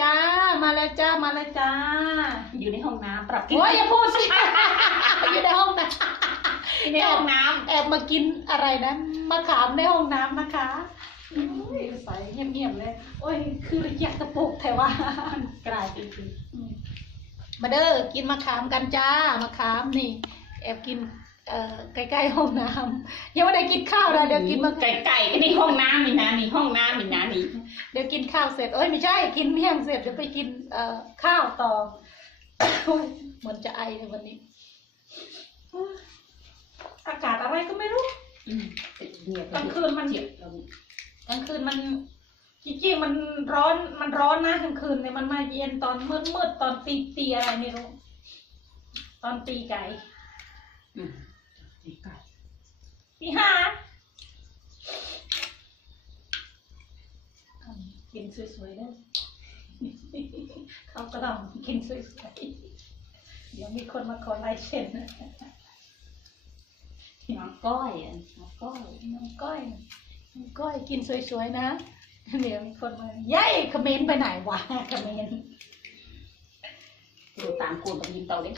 จ้า มาแล้วจ้า มาแล้วจ้า อยู่ในห้องน้ำปรับกินโอ้ยอย่าพูดสิอยู่ในห้องน้อยู่ในห้องน้ำแอบมากินอะไรนะมะขามในห้องน้ำนะคะอุ้ยใส่เงียบๆเลย โอ้ย คืออยากตะปุกแต่ว่าำกลายเป็นคือมาเด้อกินมะขามกันจ้ามะขามนี่ แอบกินเอ่อใกล้ๆห้องน้ำยังไม่ได้กินข้าวเลยเดี๋ยวกินมะไก่ไก่ก็นี่ห้องน้ำนี่นะนี่ห้องน้ำนี่นะนี่ เดี๋ยวกินข้าวเสร็จ เอ้ยไม่ใช่ กินเมี่ยงเสร็จเดี๋ยวไปกินเอ่อข้าวต่อโอ้ยเหมือนจะไอเลยวันนี้ อากาศอะไรก็ไม่รู้อืมเนี่ยกลางคืนมันเจ็บเรากลางคืนมันจริงๆมันร้อนมันร้อนนะกลางคืนเนี่ยมันมาเย็นตอนมืดมืดๆตอนตีตีอะไรไม่รู้ ตอนตีไก่อืมนี่ไก่ตีห้า กินสวยๆเด้อเขาก็ต้องกินสวยๆเดี๋ยวมีคนมาขอลายเซ็นนะน้องก้อยอะน้องก้อยน้องก้อยน้องก้อยกินสวยๆนะเดี๋ยวมีคนมายัยคอมเขมนต์ไปไหนวะคอมเขมนต์ดูตามกูกับยิมเตาเล็ก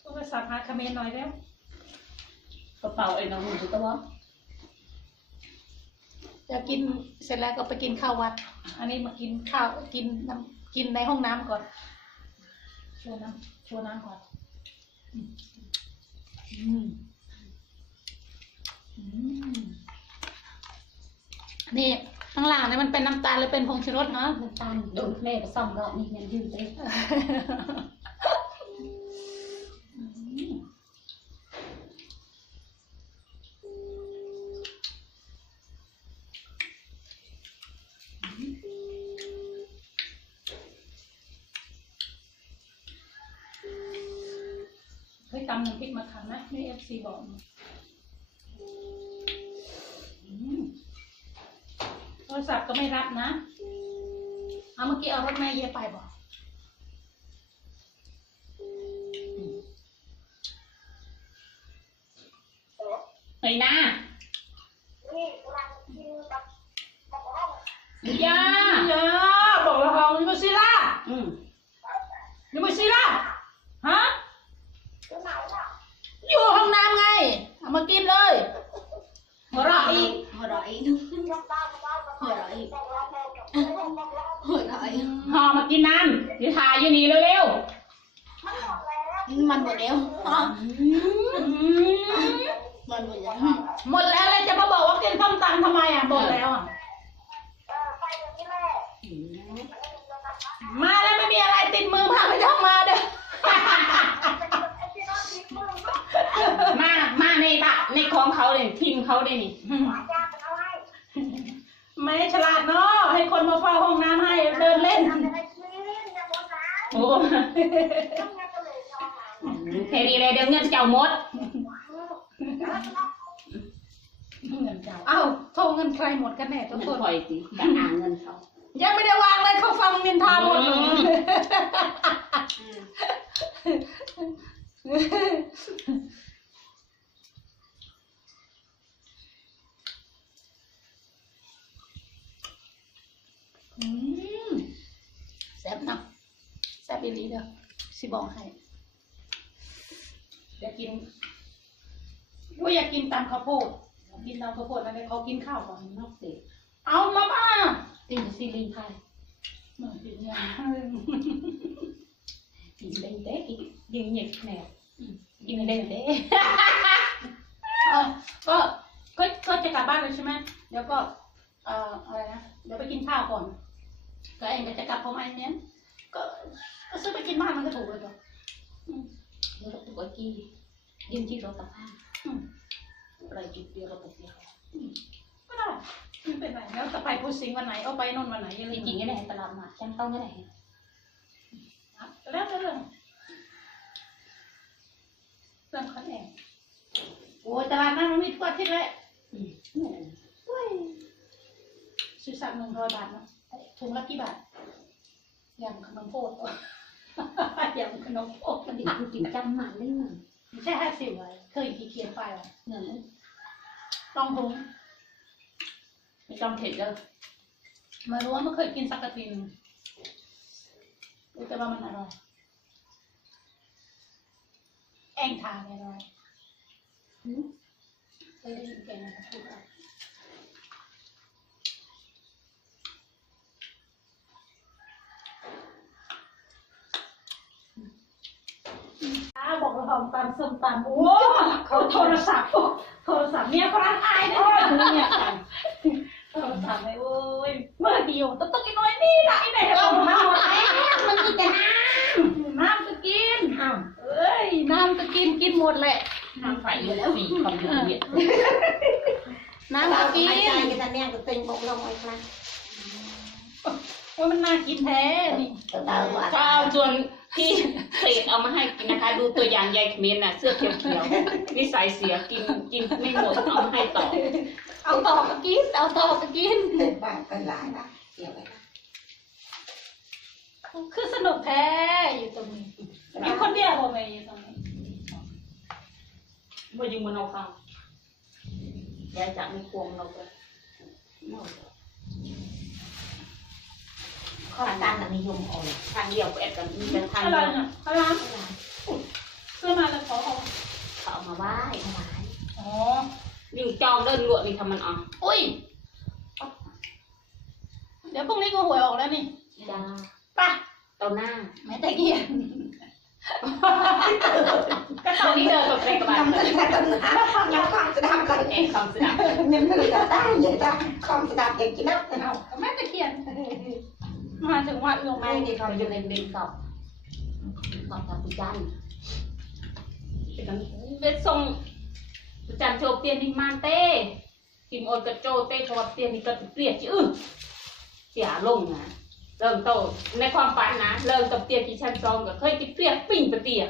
โทรศัพท์หาคอมเขมนต์หน่อยแล้วกระเป๋าไอ้น้องหุ่นจุดตะวัน จะกินเสร็จแล้วก็ไปกินข้าววัด อันนี้มากินข้าวกินน้ำกินในห้องน้ำก่อนโชว์น้ำโชว์น้ำก่อนอืมอืมอืมนี่ข้างล่างเนี่ยมันเป็นน้ำตาลหรือเป็นผงชูรสฮะ น้ำตาลดนแม่ไปซ่อมรอบนี้ยังยืดเลย เฮ้ยตำน้ำพริกมาขามนะแม่เอฟซีบอกมโทรศัพท์ก็ไม่รับนะ เอาเมื่อกี้เอารถแม่เยียไปบอก เฮ้ยนะย่า อย่าบอกว่าเอานี่มาซิล่ะ อืม นี่มาซิล่ะฮะอยู่ห้องน้ำไง เอามากินเลย หัวเราะอีก หัวเราะอีกหัวเราะอีกหัวเราะอีกห่อมากินน้ำที่ทาอยู่นี่เร็ว มันหมดแล้วอ๋อๆอืมมันหมดแล้วหมดแล้วเลยจะมาบอกว่ากินส้มตำทำไมอะหมดแล้วอะมาแล้วไม่มีอะไรติดมือพาไม่ต้องมาเด้อมามาในบะในของเขาเลยทีมเขาเลยนี่แม่ฉลาดเนาะให้คนมาเฝ้าห้องน้ำให้เดินเล่นโอ้ เทดีเลยเดี๋ยวเงินเจ้าหมด เงินเจ้าเอ้าโทรเงินใครหมดกันแน่ทุกเงิคนนคอยสิจะอ่านเงินเขา ยังไม่ได้วางเลยเขาฟังนินทาหมดเลยอืมแซ่บเนาะแซ่บอีหลีเด้อสิบอกให้ อยากกินว่าอยากกินตำข้าวโพดอยากกินตำข้าวโพดอะไรเขากินข้าวก่อนนอกเสกเอามาบ้าติ่งซีลิงไทยหน่อยกินยังกินเด้งเด้กินยิงเหยียบแหนบกินเด้งเด้เออก็ก็ก็จะกลับบ้านเลยใช่ไหมเดี๋ยวก็เอ่ออะไรนะเดี๋ยวไปกินข้าวก่อนก็เองก็จะกลับพร้อมไอ้เนี้ยก็ก็ซื้อไปกินบ้านมันก็ถูกเลยจ้ะ อืมรถตุ๊กกี้ยืนที่รถตะผ้าอืมอะไรจุดเดียวรถตุ๊กกี้ก็ได้ไม่เป็นไรแล้วจะไปพูดสิงวันไหนเอาไปนอนวันไหนยังจไงริงๆก็ได้ตลาดมาจังต้องก็ได้แล้วแต่เรื่องเรื่องเขาเองโอ้ยตลาดนั้นมันมีทุกอาทิตย์เลยอืมเว้ยซื้อสักหนึ่งร้อยบาทเนาะถุงละกี่บาทยำขนมโพด ยำขนมโพดมันดีกูจริงจังมากเลยมึงไม่ใช่ห้าสิบเลยเคยกี่เขียนไปอะเงินต้องถุงไม่ต้องเผ็ดเลยม่รู้ว่าไม่เคยกินสักกะทินรู้แต่ว่ามันอร่อยแองทานอร่อยเคยได้ยินแกงอะพูดอะ อ้าวบอกเราทำตามส้มตำโอ้เขาโทรศัพท์โทรศัพท์เนี่ยเขาร้านอายนะเนี่ยโทรศัพท์เลยโอ้ยเมื่อเดียวต้องต้องกินน้อยนี่ละไอ้ไหนจะต้องมาหมดแล้วมันมีแต่น้ำน้ำก็กินอ้าวเอ้ยน้ำก็กินกินหมดแหละน้ำใส่อยู่แล้วสี่คำเดียวน้ำก็กินไม่ใช่กันแต่เนี่ยก็เต็งบกลงไว้ครับว่ามันน่ากินแท้นี่ก็ตาหวานก็เอาส่วน ที่เศษเอามาให้กินนะคะ ดูตัวอย่างยายเขมิ้นน่ะ เสื้อเขียวๆนิสัยเสียกินกินไม่หมดเอามาให้ต่อเอาต่อก็กิน เอาต่อก็กินเต็มบ้านกันหลายนะเกี่ยวกันคือสนุกแท้อยู่ตรงนี้อยู่คนเดียวบ่แม่อยู่ตรงนี้ว่ายังมันเอาข้าวยายจะไม่ควงเราเลย ข้อตามนิยมอ่อนทางเดียวแอดกันมีแต่ทางอะไรเดียวน่ะอะไรนะเสื้อมาแล้วขอเอาเขาเอามาไหว้หวานอ๋อยิ่งจองเดินลวดนี่ทำมันเอะอุ้ย เดี๋ยวพรุ่งนี้ก็หวยออกแล้วนี่จ้าไปเต้าหน้าแม่ตะเกียนก็ตอนนี้เดินกับใครกับบ้านยำเลยนะกันนะยำความจะทำกันเองคำสนับเนี่ยมันจะได้ยังไงความจะดับอย่างกินนะเอากับแม่ตะเกียน มาถึงวัดลงไม่ดีเขาอยู่ในเด็กสอบสอบกับปุจันเป็นกันเวททรงปุจันโจเปลี่ยนดิมานเต้กินโอนกระโจเต้เพราะว่าเปลี่ยนนี่ก็เปลี่ยนจื้อเสียลงนะเริ่มโตในความฝันนะเริ่มกับเตียกี่ชั้นซองก็เคยกินเปลี่ยนปิ่งไปเตีย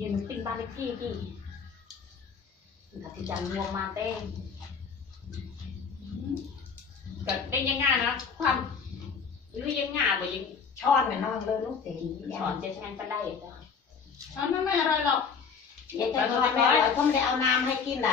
ยืนปิ่งบ้านเลขที่กี่กับปุจันงวงมาเต้ก็ได้ยังไงนะความ หรือยังไงบ่ยังช้อนน่ะนอนเลยลูกตีสอนจะแทนก็ได้จ้ะอันนั้นไม่อะไรหรอกยายจะทำแม่เราก็ไม่ได้เอาน้ำให้กินไหน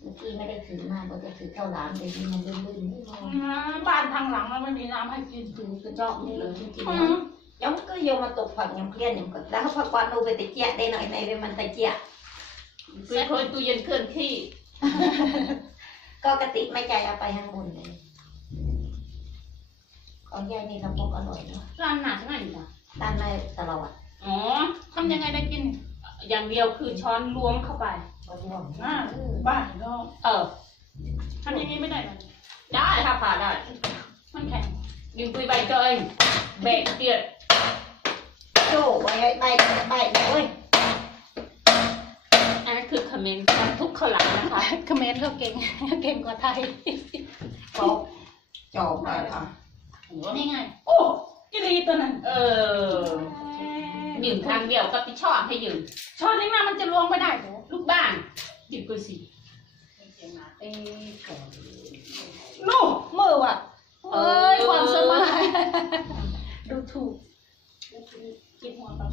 เมื่อกี้ไม่ได้ถือมาเราจะถือข้าวหลามเลยมันลื่นๆนี่มองอ่าบ้านทางหลังมันไม่มีน้ำให้กินถือกระจอกนี่เลยจริงอืมๆยังก็โยมมาตกฝังยังเครียดยังก็แล้วพอก่อนดูไปตะเกียได้หน่อยในเป็นมันตะเกียคือเคยตู้เย็นเคลื่อนที่ ก็กระติกไม่ใจเอาไปข้างบนเลย ของยายนี่เราพกอร่อยเนาะร้านหนักง่ายจ้ะด้านในตลอดอ๋อทำยังไงได้กิน อย่างเดียวคือช้อนล้วงเข้าไปก็ร่วมอ่าบ้านก็เออทำอย่างนี้ไม่ได้หรอกได้ค่ะผ่าได้ มันแข็งยืนคุยใบเจยเบรกเตียดโจ้ใบใบใบเว้ยอันนั้นคือคอมเมนต์ทุกข้าวหลังนะคะเขมรเขาเก่งเก่งกว่าไทยจบจบไปค่ะ นี่ไง โอ้กิรีตัวนั้น เออยืนทางเดียวก็ไปชอบให้ยืนช้อนนี้มามันจะลวงไม่ได้เหรอลูกบ้านยืนกุยสีเอ้ก่อนนู่มือว่ะเอ้ยความสมายดูถูกกินหัวเรา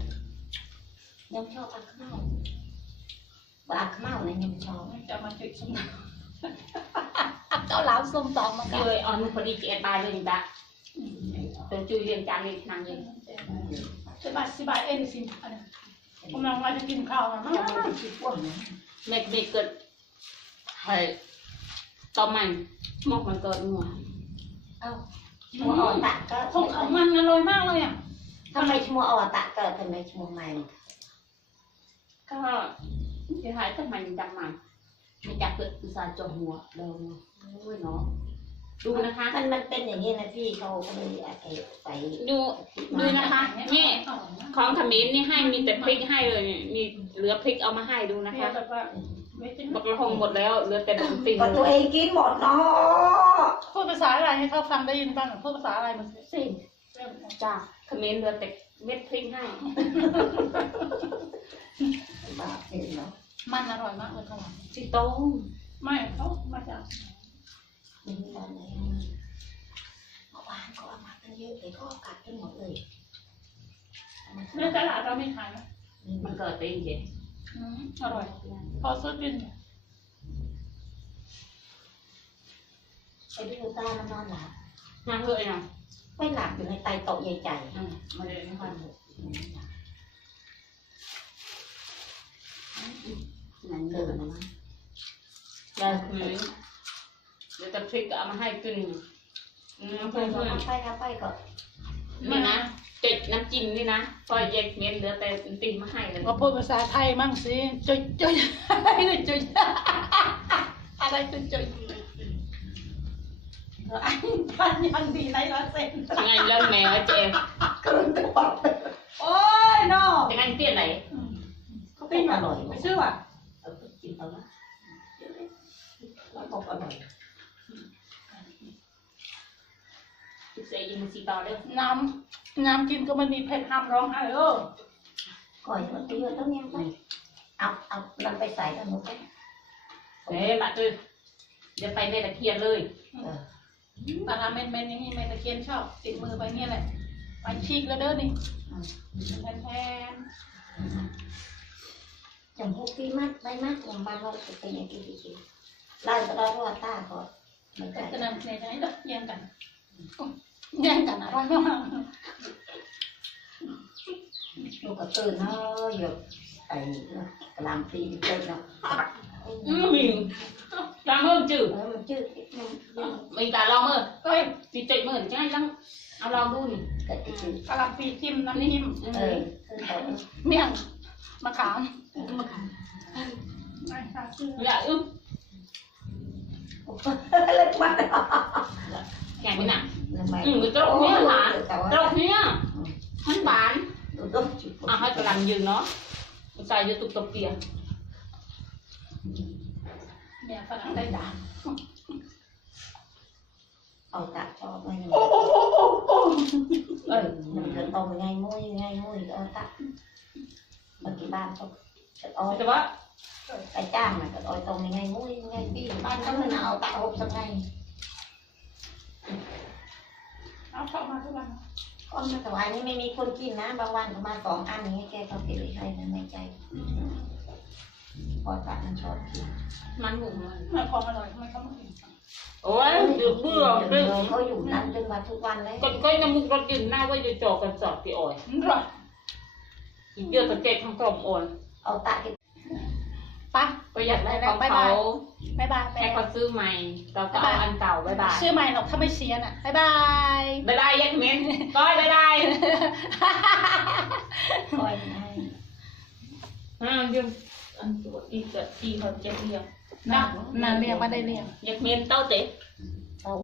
ยังชอบปลาข้าวปลาข้าวเนี่ยยังชอบจะมาจุดสมองเกาเหลาส้มตำมากันเลยอ่อนพอดีเกียรตายเลยจ้ะตัวจุยเรียงจานเล ยนางเลยสิบายสิบายเอ็นสิอันนั้นกำลังว่าจะกินข้าวนะจะมาคิดว่าเนี่ยเม็ดเม็ดเกิดให้ต่อมันมอกมันเกิดหัวเอ้าชัวอ่อนตะก็ของเขามันอร่อยมากเลยอะทำไมชัวอ่อนตะเกิดทำไมชัวใหม่ก็จะหายทำไมจำมันไม่จับเกิดอุตส่าห์จมหัวเดิมโอ้ยเนาะ ดูนะคะ มันมันเป็นอย่างนี้นะพี่เขาก็เลยไอ้ใส่ดูดูนะคะ นี่ ของขมิ้นนี่ให้มีแต่พริกให้เลยเนี่ยมีเหลือพริกเอามาให้ดูนะเนี่ยคะแบบว่าไม่จริงบักละหงหมดแล้วเหลือแต่ดนตรีก็ตัวเองกินหมดเนาะพูดภาษาอะไรให้เขาฟังได้ยินบ้างพูดภาษาอะไรมันสิสิจ้าขมิ้นเหลือแต่เม็ดพริกให้บาปเห็นเนาะมันอร่อยมากเลยข้าวหลามสิโต้งไม่เขามาจาก มีตอนไหนเมื่อวานก็เอามากันเยอะเลยก็กัดกันหมดเลยในตลาดเราไม่ขายนะมันเกิดเองเจ๊อืมอร่อย พอซื้อกินไปดูตามันนอนหลับนางเฮ้ยนะไม่หลับอยู่ในไตโตะใหญ่อืมมาเลยนะๆคะนั่นเกินนะมั้งยาคืน เดี๋ยวจะพริกเอามาให้กินอืมเอาไปเพื่อนเอาเพื่อนไปเอาไปก็นี่นะเจ็ดน้ำจิ้มนี่นะพอแยกเม็ดเหลือแต่ติ่มมาให้เลยมาพูดภาษาไทยมั่งสิจุยจุยอะไรจุยอะไรจุยจุยอันพันยังดีไรละเซนยังไงเริ่มแมวเจ๊กลืนไปปอดโอ้ยนอยังไงเตี้ยไหน เขาเป็นอร่อยไม่ชื่อว่ะ เอาไปกินเอาละแล้วบอกอร่อย ใส่ยินซีต่อเด้อน้ำน้ำกินก็มันมีเผ็ดห้ามร้องไห้เออก่อยมันเยอะต้องยังไปเอาเอานำไปใส่กันหมดไปเฮ้ยมาตื้อเดี๋ยวไปในตะเคียนเลยเออปลาร้าเม็ดเม็ดอย่างนี้แม่ตะเคียนชอบ ติดมือไปเนี่ยแหละไปชีกแล้วเด้อนี่แทนแทนจำพวกพี่มัดไม่มัดลำบากเราจะเป็นอย่างที่ดีๆไล่ก็ได้เพราะว่าตาก็ไม่แต่ได้จะนำเนี่ยจะให้ดอกแย่งกันแย่งกันอะไรมากลูกก็ตื่นเนาะหยกไอ้กระลำปีนเกิดเนาะอืมมีลองมือจืดเออมันจืดนิดนึงมีตาลองมือก็จีเจ็ดมือใช่ไหมลังเอาลองดูนี่ เกิดจืดกะหล่ำปีจิ้มน้ำนิ่มเออขึ้นไปเมี่ยงมะขามมาขันไอ้ค่ะชื่ออย่าอึ้มเล็กมาก แข่งไปหนักทำไมอืมก็ตรงเนี้ยหลานแต่ว่าตรงเนี้ยมันบานดูต้องจุดอะให้กำลังยืนเนาะใส่ยูตุกตกเกียร์เนี่ยฝรั่งได้ด่าเอาตาชอบไม่โอ้โอ้โอ้โอ้โอ้เออมันเกิดตรงไงมุ้ยไงมุ้ยเอาตาบางทีบ้านเขาจะเอาแต่ว่าไปจ้างมันก็เอาตรงไงมุ้ยไงปีบ้านเขามันเอาตาหกสักไง เอาชอบมาทุกวันก้อนมาถวายนี่ไม่มีคนกินนะบางวันก็มาสองอันนี้แกเขาเก็บไว้ให้นะในใจพอตามันชอบกินมันบุ๋มเลยมันของอร่อยทำไมเขาไม่กินโอ้ยเดือดเบื่อเดืเรื่อเขาอยู่นั้นจนมาทุกวันเลยก็ก็น้ำมุกรถยืนหน้าก็จะจอกันสอดพี่อ่อยมันอร่อยเยอะตะเกียบทั้งกลมอ่อนเอาตาเก็บปะ ประหยัดได้ของบ๊ายเขาบายบ๊ายบายแค่เขาซื้อใหม่เราก็เอาอันเก่าบ๊ายบายซื้อใหม่หรอกถ้าไม่เสียน่ะบ๊ายบายบ๊ายบายยักษ์เม้นก้อยบ๊ายบายคอยให้อ่ายืมอันตัวอีกกับที่เขาจะเรียกน่าน่าเรียกว่าได้เรียกยักษ์เม้นเต้าเต๋